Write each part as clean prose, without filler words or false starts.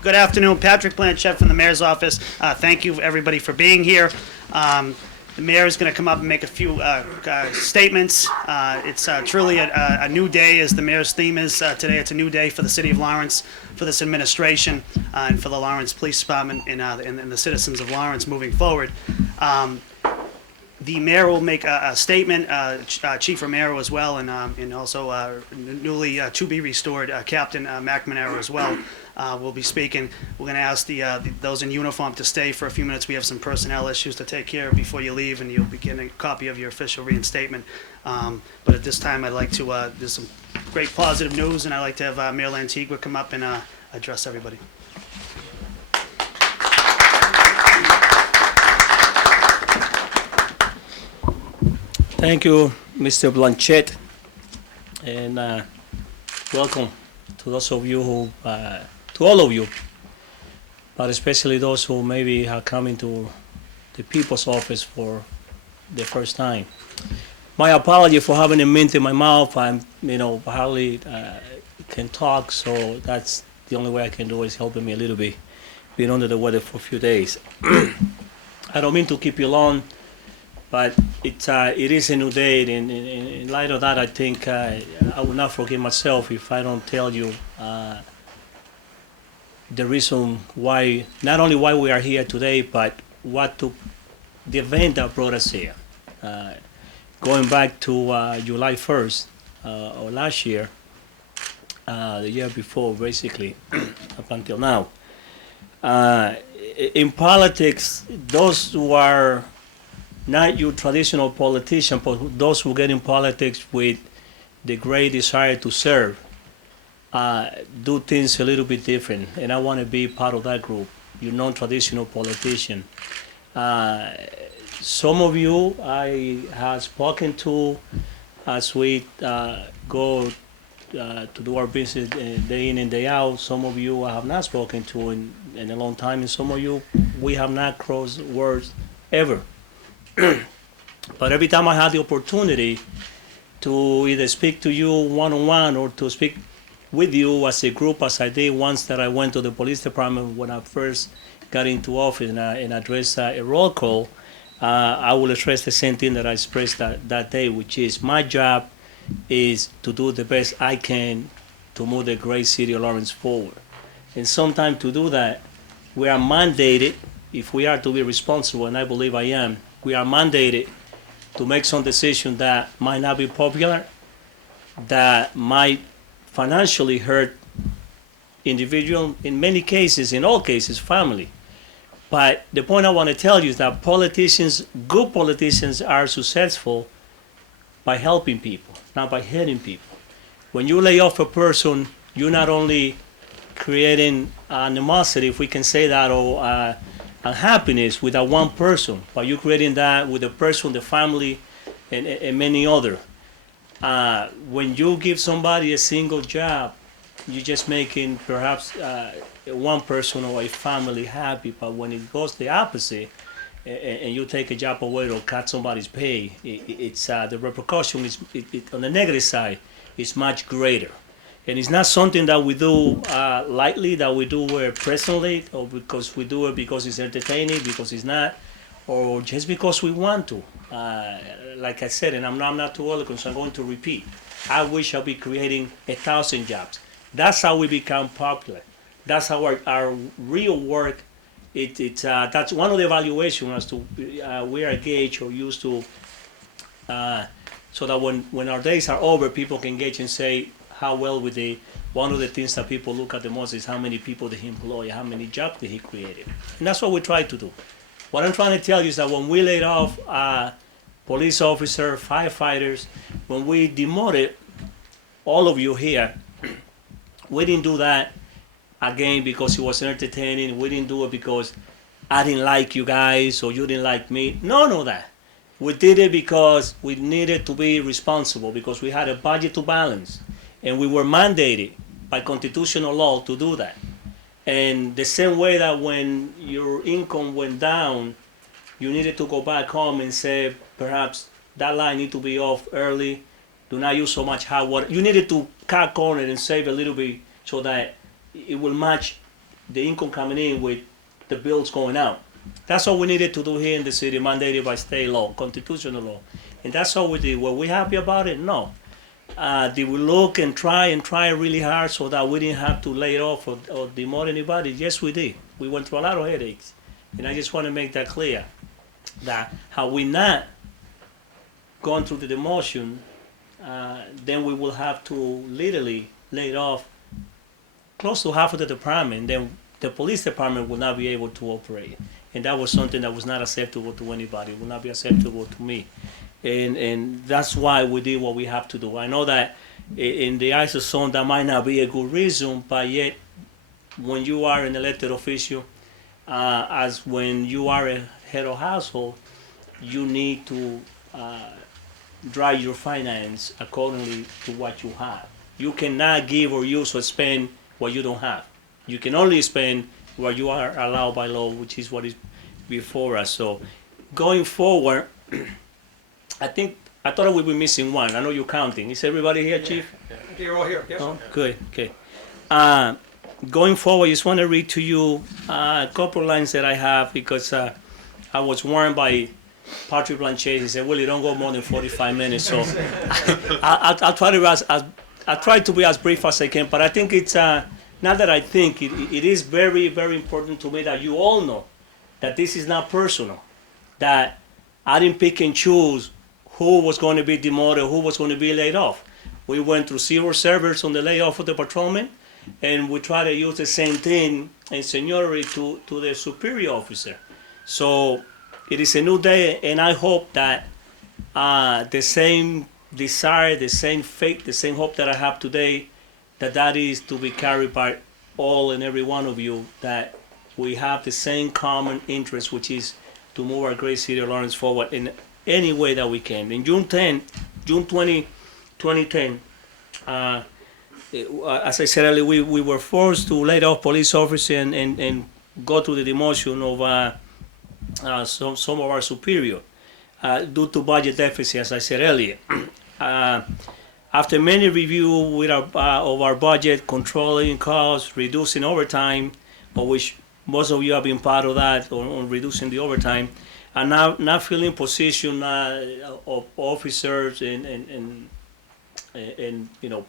Good afternoon, Patrick Blanchett from the Mayor's Office. Thank you, everybody, for being here. The Mayor is going to come up and make a few statements. It's truly a new day, as the Mayor's theme is today. It's a new day for the City of Lawrence, for this administration, and for the Lawrence Police Department and the citizens of Lawrence moving forward. The mayor will make a statement, Chief Romero as well, and also newly to be restored Captain McNamara as well will be speaking. We're going to ask those in uniform to stay for a few minutes. We have some personnel issues to take care of before you leave, and you'll be getting a copy of your official reinstatement. But at this time, I'd like to, there's some great positive news, and I'd like to have Mayor Lantigua come up and address everybody. Thank you, Mr. Blanchett, and welcome to those of you who, to all of you, but especially those who maybe are coming to the People's Office for the first time. My apology for having a mint in my mouth. I'm, hardly can talk, so that's the only way I can do is helping me a little bit, being under the weather for a few days. I don't mean to keep you long. But it is a new day, and in light of that, I think I will not forgive myself if I don't tell you the reason why, not only why we are here today, but the event that brought us here. Going back to July 1st, or last year, the year before, basically, up until now. In politics, those who are not your traditional politician, but those who get in politics with the great desire to serve, do things a little bit different. And I want to be part of that group, your non-traditional politician. Some of you I have spoken to as we go to do our business day in and day out. Some of you I have not spoken to in a long time, and some of you we have not crossed words ever. But every time I had the opportunity to either speak to you one-on-one or to speak with you as a group, as I did once that I went to the police department when I first got into office and addressed a roll call, I will express the same thing that I expressed that day, which is my job is to do the best I can to move the great city of Lawrence forward. And sometimes to do that, we are mandated, if we are to be responsible, and I believe I am, we are mandated to make some decisions that might not be popular, that might financially hurt individual, in many cases, in all cases, family. But the point I want to tell you is that politicians, good politicians, are successful by helping people, not by hurting people. When you lay off a person, you're not only creating animosity, if we can say that, or unhappiness with that one person, but you're creating that with the person, the family, and many other. When you give somebody a single job, you're just making perhaps one person or a family happy, but when it goes the opposite, and you take a job away or cut somebody's pay, it's the repercussion is on the negative side is much greater. And it's not something that we do lightly, that we do presently, or because we do it because it's entertaining, because it's not, or just because we want to. Like I said, and I'm not too eloquent, so I'm going to repeat. I wish I'll be creating 1,000 jobs. That's how we become popular. That's how our real work, that's one of the evaluations as to we are engaged or used to, so that when our days are over, people can gauge and say, how well with one of the things that people look at the most is how many people did he employ, how many jobs did he create. And that's what we try to do. What I'm trying to tell you is that when we laid off police officers, firefighters, when we demoted all of you here, we didn't do that again because it was entertaining. We didn't do it because I didn't like you guys or you didn't like me. None of that. We did it because we needed to be responsible, because we had a budget to balance. And we were mandated by constitutional law to do that. And the same way that when your income went down, you needed to go back home and say, perhaps that line need to be off early, do not use so much hot water. You needed to cut corners and save a little bit so that it will match the income coming in with the bills going out. That's all we needed to do here in the city, mandated by state law, constitutional law. And that's all we did. Were we happy about it? No. Did we look and try really hard so that we didn't have to lay it off or demote anybody? Yes, we did. We went through a lot of headaches. And I just want to make that clear, that had we not gone through the demotion, then we will have to literally lay off close to half of the department. Then the police department will not be able to operate. And that was something that was not acceptable to anybody. It will not be acceptable to me. And that's why we did what we have to do. I know that in the eyes of some that might not be a good reason, but yet when you are an elected official, as when you are a head of household, you need to drive your finance accordingly to what you have. You cannot give or use or spend what you don't have. You can only spend what you are allowed by law, which is what is before us. So going forward, I thought we'd be missing one. I know you're counting. Is everybody here, Chief? Okay, you're all here, yes. Oh, good, okay. Going forward, I just want to read to you a couple lines that I have because I was warned by Patrick Blanchett. He said, Willie, don't go more than 45 minutes. So I'll try to be as brief as I can, but I think it's, not that I think, it is very, very important to me that you all know that this is not personal, that I didn't pick and choose who was going to be demoted, who was going to be laid off. We went through zero servers on the layoff of the patrolman, and we try to use the same thing in seniority to the superior officer. So it is a new day, and I hope that the same desire, the same faith, the same hope that I have today, that is to be carried by all and every one of you, that we have the same common interest, which is to move our great city of Lawrence forward in any way that we can. In June 20, 2010, as I said earlier, we were forced to lay off police officers and go through the demotion of some of our superior due to budget deficit, as I said earlier. After many review with of our budget, controlling costs, reducing overtime, of which most of you have been part of that, on reducing the overtime, and now feeling position of officers and you know,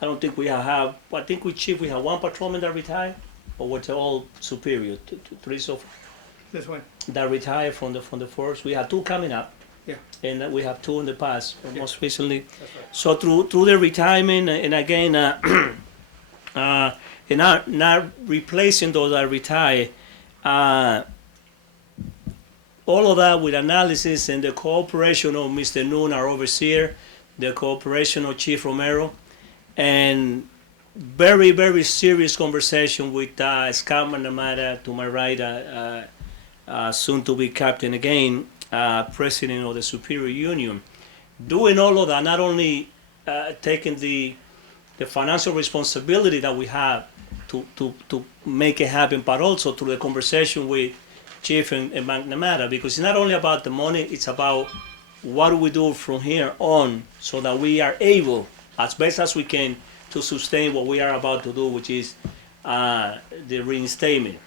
I don't think we have. I think we have one patrolman that retired, or what's all superior, three so far. This way. That retired from the force. We have two coming up. Yeah. And we have two in the past, most recently. That's right. So through the retirement, and again, and not replacing those that retire, all of that with analysis and the cooperation of Mr. Noon, our overseer, the cooperation of Chief Romero, and very, very serious conversation with Scott McNamara to my right, soon to be captain again, president of the Superior Union. Doing all of that, not only taking the financial responsibility that we have to make it happen, but also through the conversation with Chief and McNamara, because it's not only about the money, it's about what do we do from here on so that we are able, as best as we can, to sustain what we are about to do, which is the reinstatement.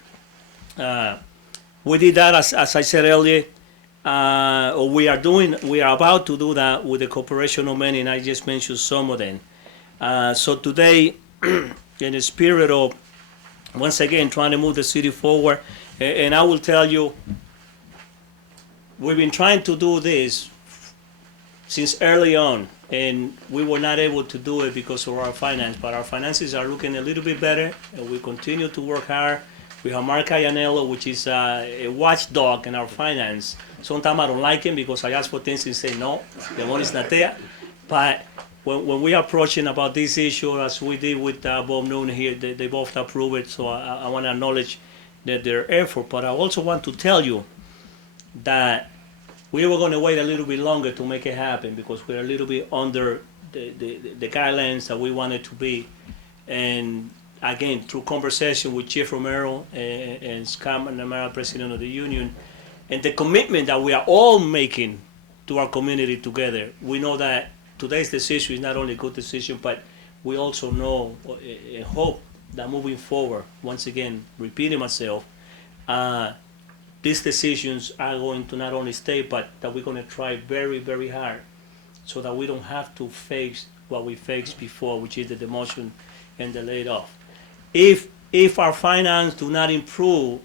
We did that, as I said earlier, we are about to do that with the cooperation of many, and I just mentioned some of them. So today, in the spirit of, once again, trying to move the city forward, and I will tell you, we've been trying to do this since early on, and we were not able to do it because of our finance, but our finances are looking a little bit better, and we continue to work hard. We have Mark Ianello, which is a watchdog in our finance. Sometimes I don't like him because I ask for things and say no, the money's not there. But when we are approaching about this issue, as we did with Bob Noon here, they both approve it, so I want to acknowledge their effort. But I also want to tell you that we were going to wait a little bit longer to make it happen because we're a little bit under the guidelines that we wanted to be. And again, through conversation with Chief Romero and Scott McNamara, president of the union, and the commitment that we are all making to our community together, we know that today's decision is not only a good decision, but we also know and hope that moving forward, once again, repeating myself, these decisions are going to not only stay, but that we're going to try very, very hard so that we don't have to face what we faced before, which is the demotion and the laid off. If our finance do not improve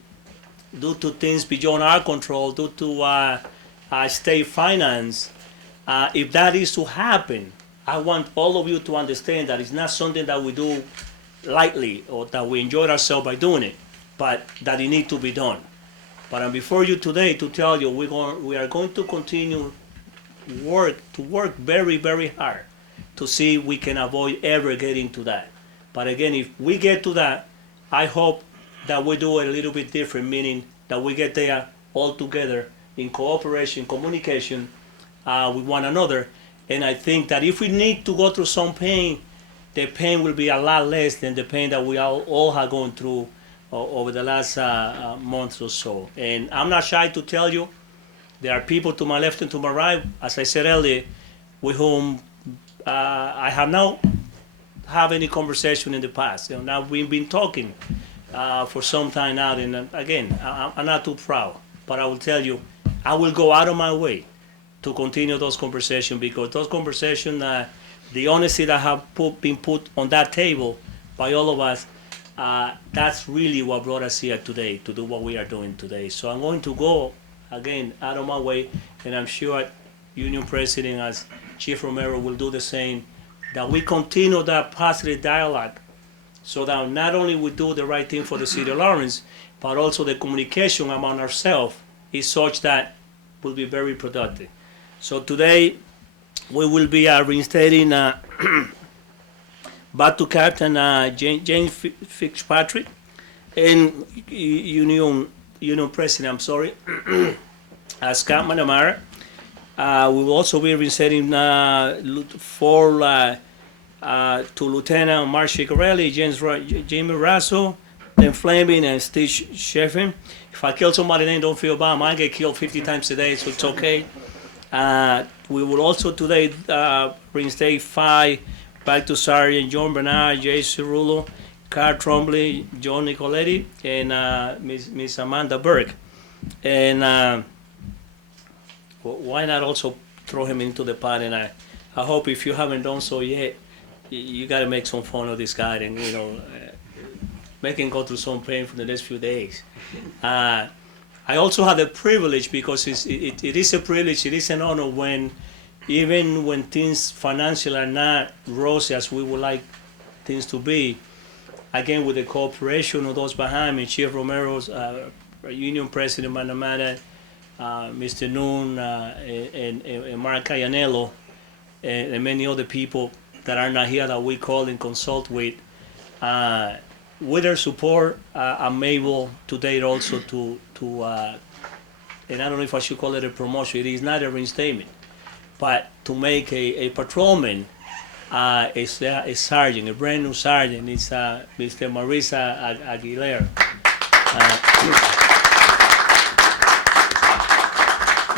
due to things beyond our control, due to state finance, if that is to happen, I want all of you to understand that it's not something that we do lightly or that we enjoy ourselves by doing it, but that it needs to be done. But I'm before you today to tell you we are going to continue work very, very hard to see if we can avoid ever getting to that. But again, if we get to that, I hope that we do it a little bit different, meaning that we get there all together in cooperation, communication with one another. And I think that if we need to go through some pain, the pain will be a lot less than the pain that we all have gone through over the last month or so. And I'm not shy to tell you, there are people to my left and to my right, as I said earlier, with whom I have not had any conversation in the past. Now we've been talking for some time now, and again, I'm not too proud, but I will tell you, I will go out of my way to continue those conversations, because those conversations, the honesty that have been put on that table by all of us, that's really what brought us here today to do what we are doing today. So I'm going to go again out of my way, and I'm sure Union President, as Chief Romero, will do the same, that we continue that positive dialogue so that not only we do the right thing for the city of Lawrence, but also the communication among ourselves is such that will be very productive. So today we will be reinstating back to Captain James Fitzpatrick and Union President, Scott McNamara. We will also be reinstating to Lieutenant Mark Chicarelli, Jamie Rasso, Dan Fleming, and Steve Sheffin. If I kill somebody, then don't feel bad. I get killed 50 times a day, so it's okay. We will also today reinstate 5 back to Sergeant John Bernard, Jay Cirulo, Carl Trombley, John Nicoletti, and Miss Amanda Burke. And why not also throw him into the pot? And I hope if you haven't done so yet, you got to make some fun of this guy and make him go through some pain for the next few days. I also had the privilege, because it is a privilege, it is an honor even when things financially are not rosy as we would like things to be, again with the cooperation of those behind me, Chief Romero's, Union President Manamana, Mr. Noon, and Mark Cayanello, and many other people that are not here that we call and consult with. With their support, I'm able today also to and I don't know if I should call it a promotion, it is not a reinstatement, but to make a patrolman a sergeant, a brand new sergeant. It's Mr. Marisa Aguilera.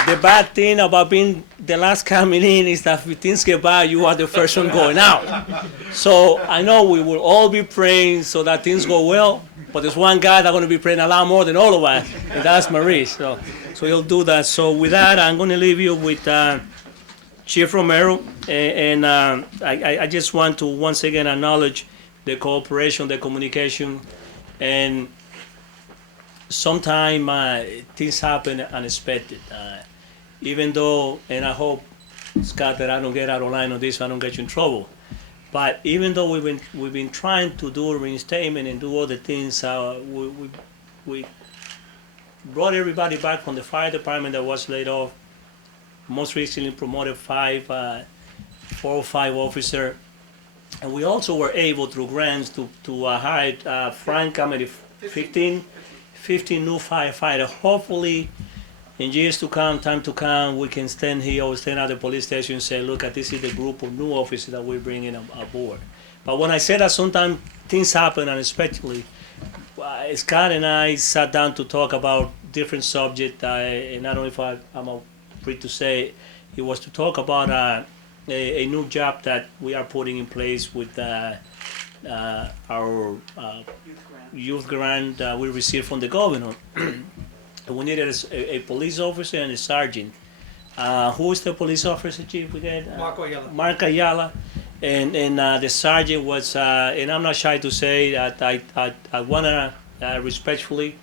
The bad thing about being the last coming in is that if things get bad, you are the first one going out. So I know we will all be praying so that things go well, but there's one guy that's going to be praying a lot more than all of us, and that's Maurice. So he'll do that. So with that, I'm going to leave you with Chief Romero, and I just want to once again acknowledge the cooperation, the communication, and sometimes things happen unexpected. Even though, and I hope, Scott, that I don't get out of line on this, so I don't get you in trouble. But even though we've been trying to do a reinstatement and do other things, we brought everybody back from the fire department that was laid off. Most recently promoted 4 or 5 officers, and we also were able through grants to hire Frank Comedy 15 new firefighters. Hopefully, in years to come, time to come, we can stand here or stand at the police station and say, look, this is the group of new officers that we're bringing aboard. But when I say that sometimes things happen unexpectedly, Scott and I sat down to talk about different subjects, and I don't know if I'm free to say, it was to talk about a new job that we are putting in place with our youth grant that we received from the governor. We needed a police officer and a sergeant. Who is the police officer, Chief? Again? Marco Ayala. Mark Ayala, and the sergeant was, and I'm not shy to say that I wanna respectfully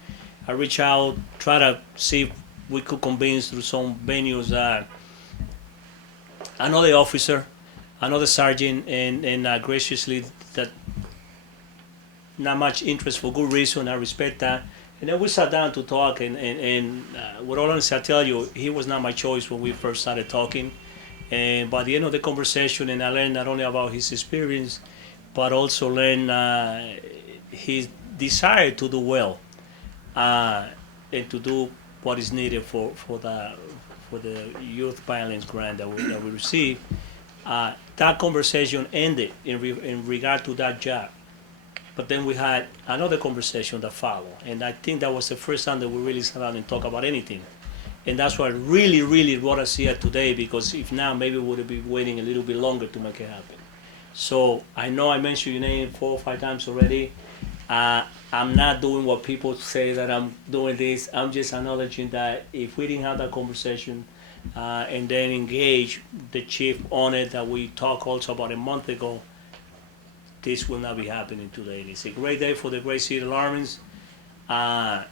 reach out, try to see if we could convince through some venues another officer, another sergeant, and graciously that not much interest for good reason. I respect that. And then we sat down to talk, and with all honesty, I tell you, he was not my choice when we first started talking. And by the end of the conversation, and I learned not only about his experience, but also learned his desire to do well, and to do what is needed for the youth violence grant that we received. That conversation ended in regard to that job. But then we had another conversation that followed, and I think that was the first time that we really sat down and talked about anything. And that's what really, really brought us here today, because if not, maybe we would have been waiting a little bit longer to make it happen. So I know I mentioned your name 4 or 5 times already. I'm not doing what people say that I'm doing this. I'm just acknowledging that if we didn't have that conversation and then engage the chief on it that we talked also about a month ago, this will not be happening today. It's a great day for the great city of Lawrence, and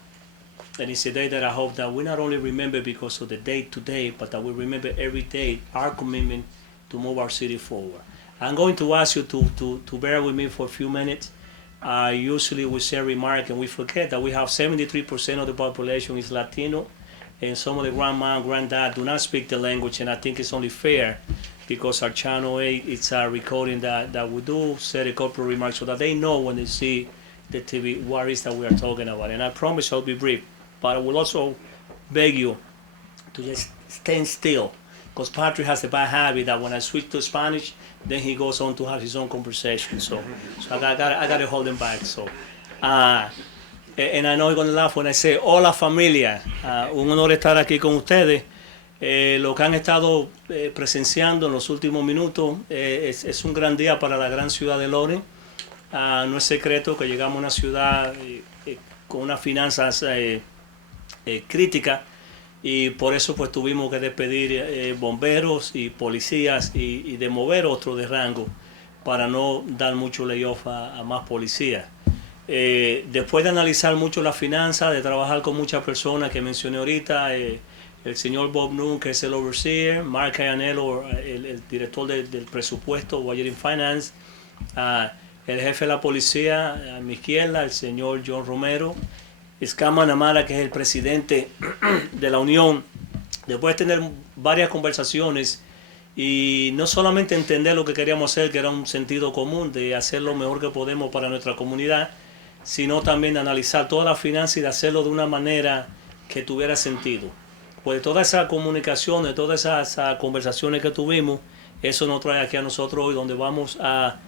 it's a day that I hope that we not only remember because of the day today, but that we remember every day our commitment to move our city forward. I'm going to ask you to bear with me for a few minutes. Usually we say a remark and we forget that we have 73% of the population is Latino, and some of the grandma and granddad do not speak the language, and I think it's only fair because our channel 8, it's a recording that we do say a couple of remarks so that they know when they see the TV what it is that we are talking about. And I promise I'll be brief, but I will also beg you to just stand still, because Patrick has the bad habit that when I switch to Spanish, then he goes on to have his own conversation. So I gotta hold him back. So, and I know you're gonna laugh when I say hola familia. Un honor estar aquí con ustedes. Lo que han estado presenciando en los últimos minutos es un gran día para la gran ciudad de Lawrence. No es secreto que llegamos a una ciudad con unas finanzas críticas, y por eso pues tuvimos que despedir bomberos y policías y demover otros de rango para no dar mucho layoff a más policías. Después de analizar mucho las finanzas, de trabajar con muchas personas que mencioné ahorita, el señor Bob Noon, que es el overseer, Mark Ayanello, el director del presupuesto, Budget and Finance, el jefe de la policía a mi izquierda, el señor John Romero, Escama Namara, que es el presidente de la Unión. Después de tener varias conversaciones y no solamente entender lo que queríamos hacer, que era un sentido común de hacer lo mejor que podemos para nuestra comunidad, sino también analizar todas las finanzas y de hacerlo de una manera que tuviera sentido. Pues de toda esa comunicación, de todas esas conversaciones que tuvimos, eso nos trae aquí a nosotros hoy, donde vamos a